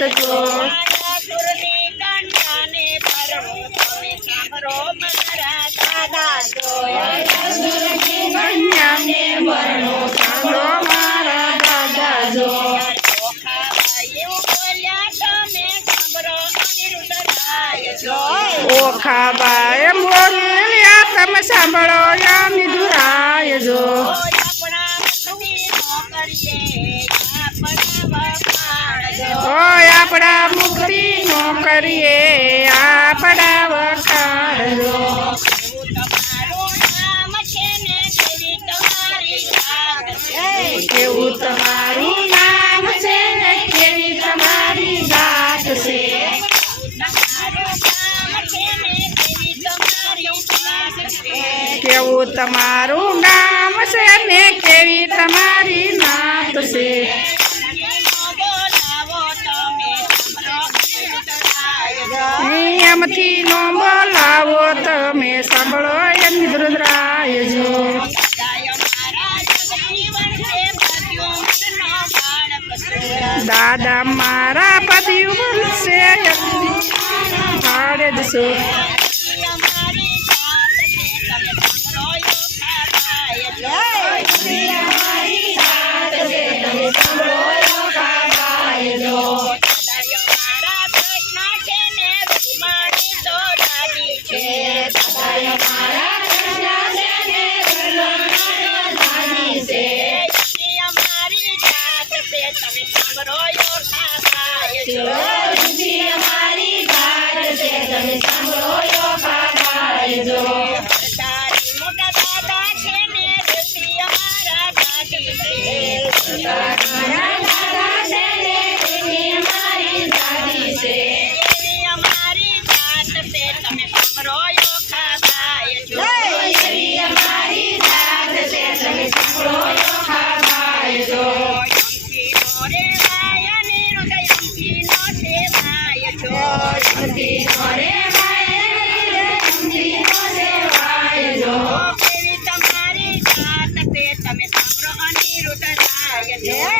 થજો Okha by બોલ્યા તમે સાંભળો. કેવું તમારું નામ છે ને કેવી તમારી નાત છે? નિયમથી નો બોલાવો તમે, સાંભળો એમ રુદ્રાય દાદા મારા પતિ ઉમર છે. હાડે જ છું. અમારી વાત છે તમે સાંભળો Yeah.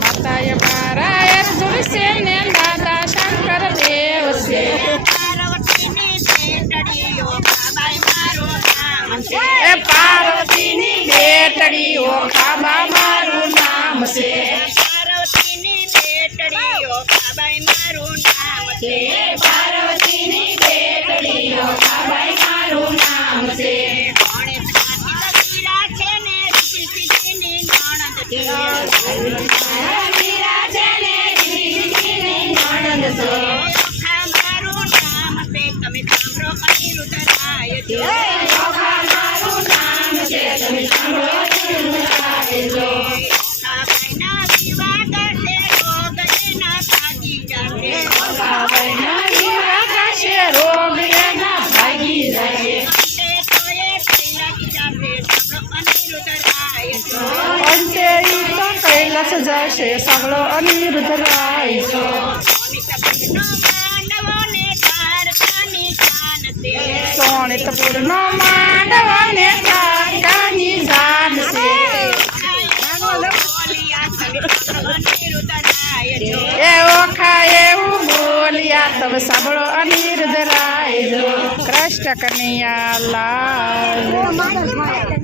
માતાએ મારા એક તુલસી ને દાદા શંકર દેવ છે. બેટડીઓ ખાબા મારું નામ છે. પાર્વતીની પેટડીઓ બાબાઈ મારું નામ છે. પાર્વતીની બેટડીઓ મારું નામ છે. મારું નામ તમે છે. સાંભળો જશે સગળો અનિરુદ્ધ રાય. જો સોણિતપુરનો માંડવાને કાની જાન અનિરુદ્ધ રાય જો કૃષ્ણ કનૈયા લાલ